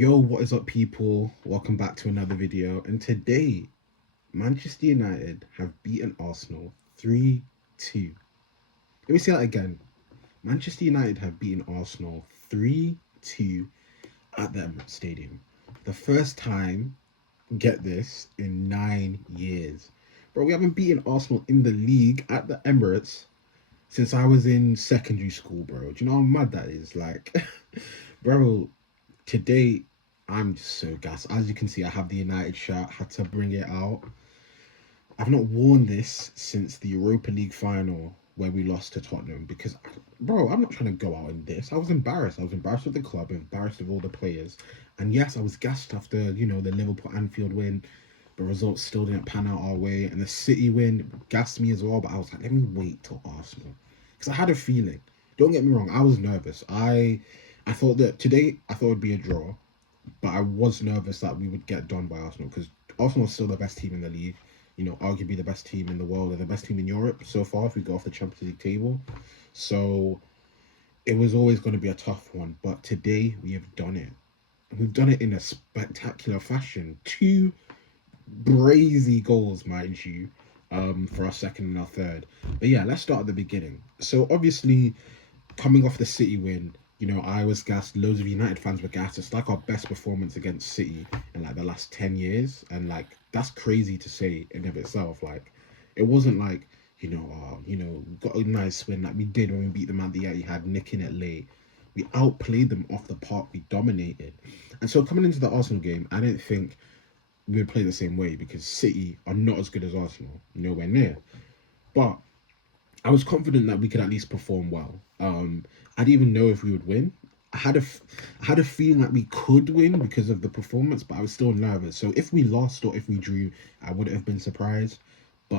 Yo, what is up, people? Welcome back to another video. And today, Manchester United have beaten Arsenal 3-2. Let me say that again. Manchester United have beaten Arsenal 3-2 at the Emirates Stadium. The first time, get this, in 9 years. Bro, we haven't beaten Arsenal in the league at the Emirates since I was in secondary school, bro. Do you know how mad that is? Like, bro, today I'm just so gassed. As you can see, I have the United shirt. Had to bring it out. I've not worn this since the Europa League final where we lost to Tottenham because, bro, I'm not trying to go out in this. I was embarrassed. I was embarrassed with the club, embarrassed with all the players. And yes, I was gassed after, the Liverpool Anfield win. But results still didn't pan out our way. And the City win gassed me as well. But I was like, let me wait till Arsenal. Because I had a feeling. Don't get me wrong, I was nervous. I thought that today, I thought it would be a draw. But I was nervous that we would get done by Arsenal because Arsenal is still the best team in the league. Arguably the best team in the world and the best team in Europe so far if we go off the Champions League table. So it was always going to be a tough one. But today we have done it. We've done it in a spectacular fashion. Two brazy goals, mind you, for our second and our third. But yeah, let's start at the beginning. So obviously, coming off the City win, I was gassed. Loads of United fans were gassed. It's like our best performance against City in like the last 10 years. And like, that's crazy to say in of itself. Like, it wasn't like, got a nice win like we did when we beat them at the Etihad, nicking it late. We outplayed them off the park. We dominated. And so coming into the Arsenal game, I didn't think we would play the same way because City are not as good as Arsenal. Nowhere near. But I was confident that we could at least perform well. I didn't even know if we would win. I had a feeling that we could win because of the performance, but I was still nervous. So if we lost or if we drew, I wouldn't have been surprised. But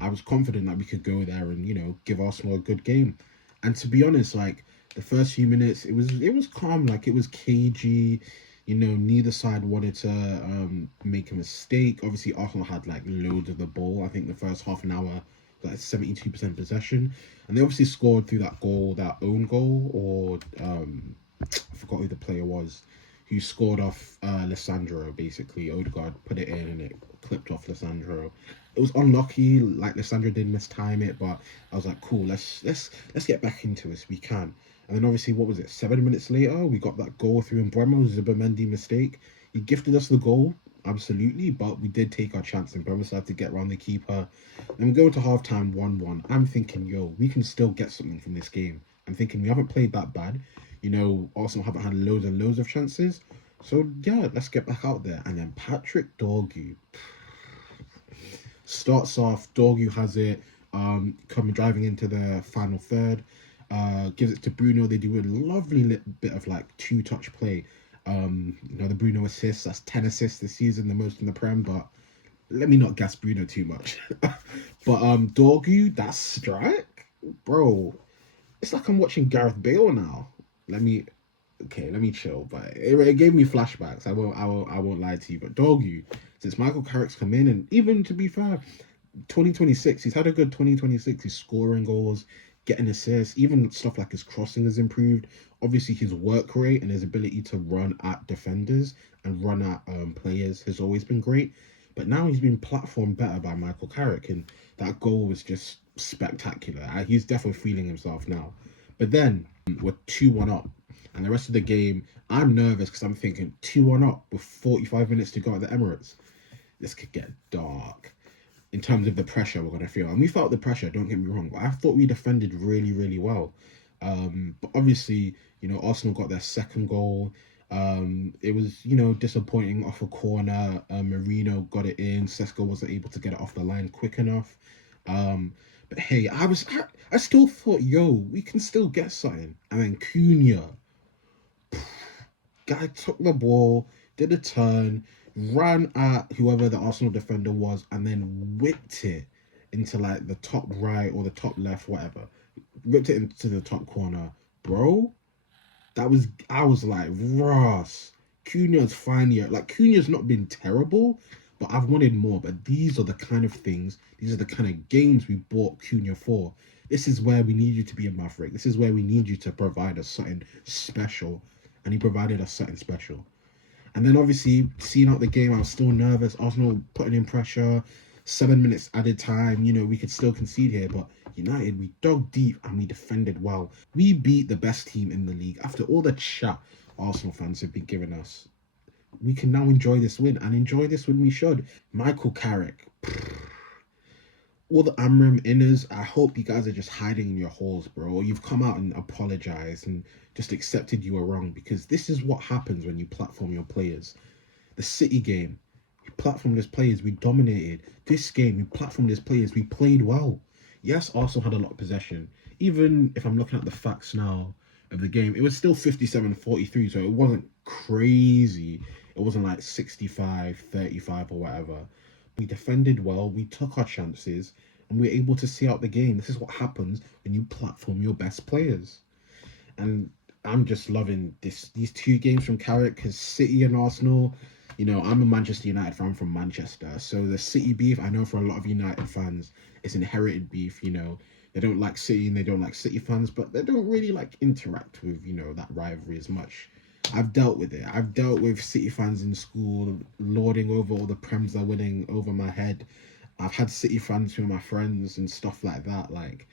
I was confident that we could go there and give Arsenal a good game. And to be honest, like the first few minutes, it was calm. Like it was cagey. Neither side wanted to make a mistake. Obviously, Arsenal had like loads of the ball. I think the first half an hour, like 72% possession, and they obviously scored through that goal, that own goal, or I forgot who the player was, who scored off Lissandro. Basically, Odegaard put it in and it clipped off Lissandro. It was unlucky, like Lissandro did mistime it, but I was like, cool, let's get back into this. We can. And then obviously, what was it? 7 minutes later, we got that goal through Mbeumo. Zubimendi mistake. He gifted us the goal, absolutely, but we did take our chance. And Mbeumo had to get around the keeper. Then we go into halftime 1-1. I'm thinking, yo, we can still get something from this game. I'm thinking we haven't played that bad. Arsenal haven't had loads and loads of chances. So yeah, let's get back out there. And then Patrick Dorgu starts off. Dorgu has it, coming driving into the final third. Gives it to Bruno. They do a lovely bit of like two-touch play. The Bruno assists. That's 10 assists this season, the most in the Prem. But let me not gas Bruno too much. But Dorgu, that strike, bro. It's like I'm watching Gareth Bale now. Let me chill. But it gave me flashbacks. I won't lie to you. But Dorgu, since Michael Carrick's come in, and even to be fair, 2026, he's had a good 2026. He's scoring goals, getting assists, even stuff like his crossing has improved. Obviously, his work rate and his ability to run at defenders and run at players has always been great. But now he's been platformed better by Michael Carrick, and that goal was just spectacular. He's definitely feeling himself now. But then we're 2-1 up, and the rest of the game, I'm nervous because I'm thinking 2-1 up with 45 minutes to go at the Emirates. This could get dark in terms of the pressure we're going to feel. And we felt the pressure, don't get me wrong, but I thought we defended really, really well. But obviously, Arsenal got their second goal. It was, disappointing off a corner. Marino got it in. Sesko wasn't able to get it off the line quick enough. But hey, I still thought, yo, we can still get something. And then Cunha, guy took the ball, did a turn, ran at whoever the Arsenal defender was, and then whipped it into like the top right or the top left, whatever. Whipped it into the top corner. Bro, I was like, Ross, Cunha's finally, like, Cunha's not been terrible, but I've wanted more. But these are the kind of things, these are the kind of games we bought Cunha for. This is where we need you to be a maverick. This is where we need you to provide us something special. And he provided us something special. And then obviously seeing out the game, I was still nervous. Arsenal putting in pressure, 7 minutes added time. You know, we could still concede here, but United, we dug deep and we defended well. We beat the best team in the league. After all the chat Arsenal fans have been giving us, we can now enjoy this win, and enjoy this when we should. Michael Carrick, all the Amram inners, I hope you guys are just hiding in your holes, bro. Or you've come out and apologized and just accepted you were wrong, because this is what happens when you platform your players. The City game, we platformed as players, we dominated. This game, we platformed as players, we played well. Yes, Arsenal had a lot of possession. Even if I'm looking at the facts now of the game, it was still 57-43, so it wasn't crazy. It wasn't like 65-35 or whatever. We defended well, we took our chances, and we were able to see out the game. This is what happens when you platform your best players. And I'm just loving these two games from Carrick, because City and Arsenal, you know, I'm a Manchester United fan from Manchester. So the City beef, I know for a lot of United fans, it's inherited beef, you know. They don't like City and they don't like City fans, but they don't really like interact with, you know, that rivalry as much. I've dealt with it. I've dealt with City fans in school lording over all the prems they're winning over my head. I've had City fans who are my friends and stuff like that. Like,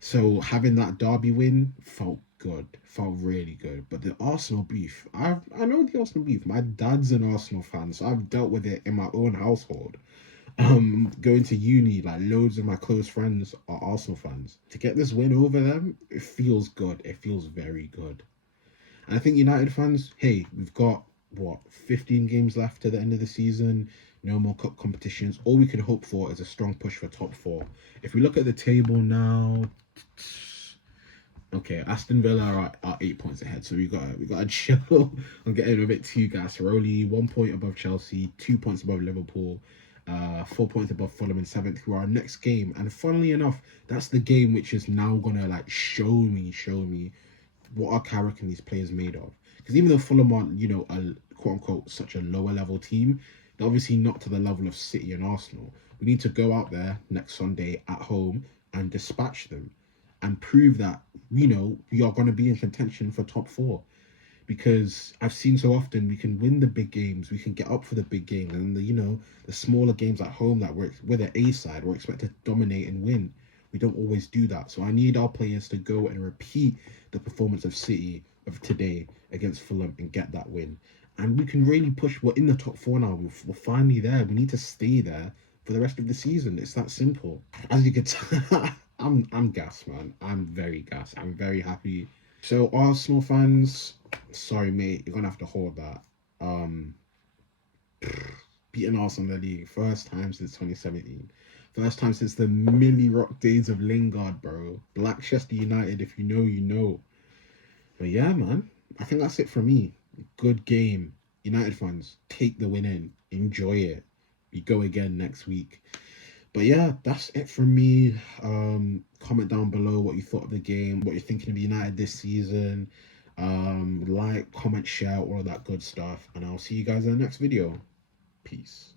so having that derby win felt good, felt really good. But the Arsenal beef, I know the Arsenal beef. My dad's an Arsenal fan, so I've dealt with it in my own household. Going to uni, like loads of my close friends are Arsenal fans. To get this win over them, it feels good. It feels very good. And I think United fans, hey, we've got what 15 games left to the end of the season. No more cup competitions. All we can hope for is a strong push for top four. If we look at the table now, okay, Aston Villa are 8 points ahead, so we got to chill on getting a bit too gas. We're only 1 point above Chelsea, 2 points above Liverpool, 4 points above Fulham in seventh, who are our next game. And funnily enough, that's the game which is now gonna like show me what are Carrick and these players made of. Because even though Fulham aren't, you know, a quote unquote such a lower level team, they're obviously not to the level of City and Arsenal. We need to go out there next Sunday at home and dispatch them and prove that, you know, we are going to be in contention for top four. Because I've seen so often we can win the big games, we can get up for the big games, and the, you know, the smaller games at home that we're the A side, we're expected to dominate and win. We don't always do that. So I need our players to go and repeat the performance of City of today against Fulham and get that win. And we can really push. We're in the top four now. We're finally there. We need to stay there for the rest of the season. It's that simple. As you can tell, I'm gassed, man. I'm very gassed. I'm very happy. So Arsenal fans, sorry mate, you're gonna have to hold that. Beating Arsenal in the league, first time since 2017. First time since the Millie Rock days of Lingard, bro. Blackchester United, if you know, you know. But yeah, man, I think that's it for me. Good game. United fans, take the win in. Enjoy it. We go again next week. But yeah, that's it from me. Comment down below what you thought of the game, what you're thinking of United this season. Like, comment, share, all of that good stuff. And I'll see you guys in the next video. Peace.